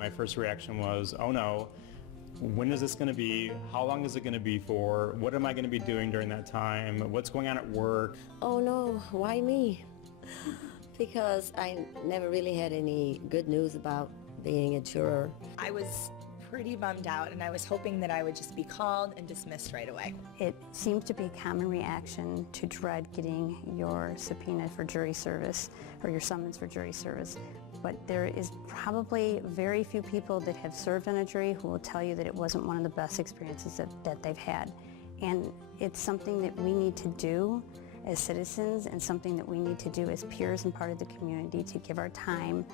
My first reaction was, oh no, when is this going to be? How long is it going to be for? What am I going to be doing during that time? What's going on at work? Oh no, why me? Because I never really had any good news about being a juror. I was pretty bummed out, and I was hoping that I would just be called and dismissed right away. It seems to be a common reaction to dread getting your subpoena for jury service or your summons for jury service. But there is probably very few people that have served on a jury who will tell you that it wasn't one of the best experiences that they've had. And it's something that we need to do as citizens and something that we need to do as peers and part of the community to give our time,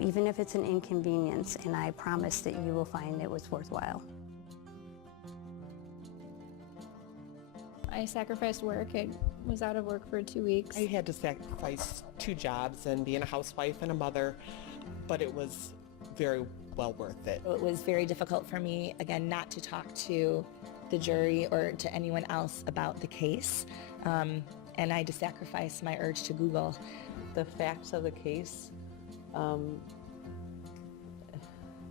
even if it's an inconvenience, and I promise that you will find it was worthwhile. I sacrificed work. I was out of work for 2 weeks. I had to sacrifice 2 jobs and being a housewife and a mother, but it was very well worth it. It was very difficult for me, again, not to talk to the jury or to anyone else about the case, and I had to sacrifice my urge to Google. The facts of the case,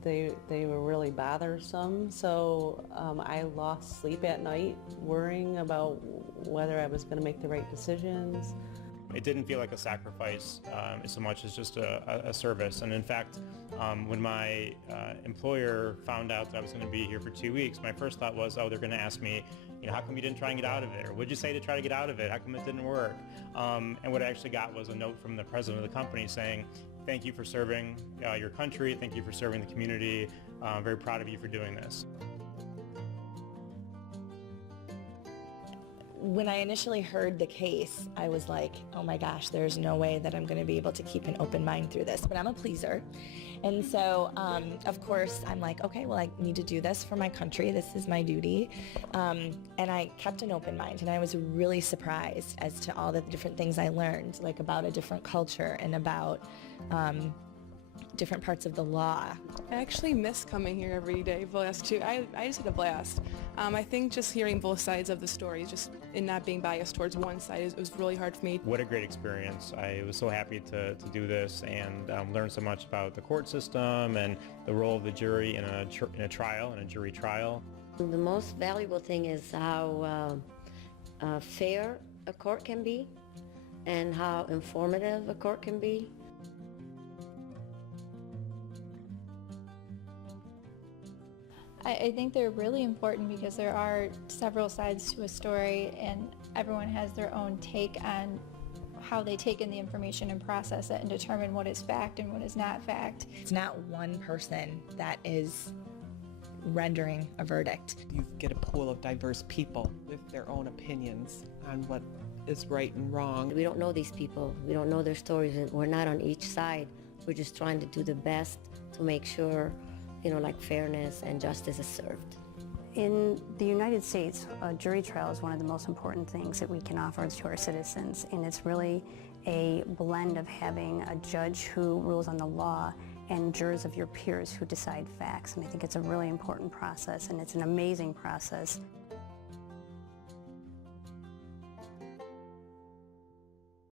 they were really bothersome, so I lost sleep at night worrying about whether I was going to make the right decisions. It didn't feel like a sacrifice so much as just a service. And in fact, when my employer found out that I was going to be here for 2 weeks, my first thought was, oh, they're going to ask me, how come you didn't try and get out of it? Or what'd you say to try to get out of it? How come it didn't work? And what I actually got was a note from the president of the company saying, thank you for serving your country. Thank you for serving the community. I'm very proud of you for doing this. When I initially heard the case, I was like, oh my gosh, there's no way that I'm going to be able to keep an open mind through this. But I'm a pleaser. And so, of course, I'm like, okay, well, I need to do this for my country. This is my duty. And I kept an open mind. And I was really surprised as to all the different things I learned, like about a different culture and about different parts of the law. I actually miss coming here every day for the last 2. I just had a blast. I think just hearing both sides of the story, just and not being biased towards one side, it was really hard for me. What a great experience. I was so happy to do this and learn so much about the court system and the role of the jury in a trial, in a jury trial. The most valuable thing is how fair a court can be and how informative a court can be. I think they're really important because there are several sides to a story and everyone has their own take on how they take in the information and process it and determine what is fact and what is not fact. It's not one person that is rendering a verdict. You get a pool of diverse people with their own opinions on what is right and wrong. We don't know these people. We don't know their stories, and we're not on each side. We're just trying to do the best to make sure like fairness and justice is served. In the United States, a jury trial is one of the most important things that we can offer to our citizens, and it's really a blend of having a judge who rules on the law and jurors of your peers who decide facts, and I think it's a really important process, and it's an amazing process.